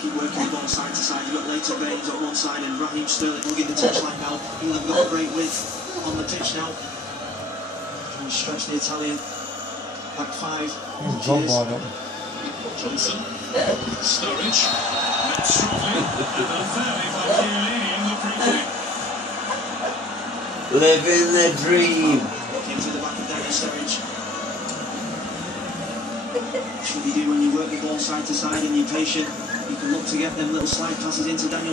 Keep working the ball side to side. You've got Leighton Baines on one side and Raheem Sterling hugging the touchline now. England got a great width on the pitch now. Trying to stretch the Italian. Back five. Johnson. Sturridge. Met strongly. And a very Vakili in the free kick. Living the dream. Came through the back of Daniel Sturridge. That's what you do when you work the ball side to side and you're patient. You can look to get them little slide passes into Daniel.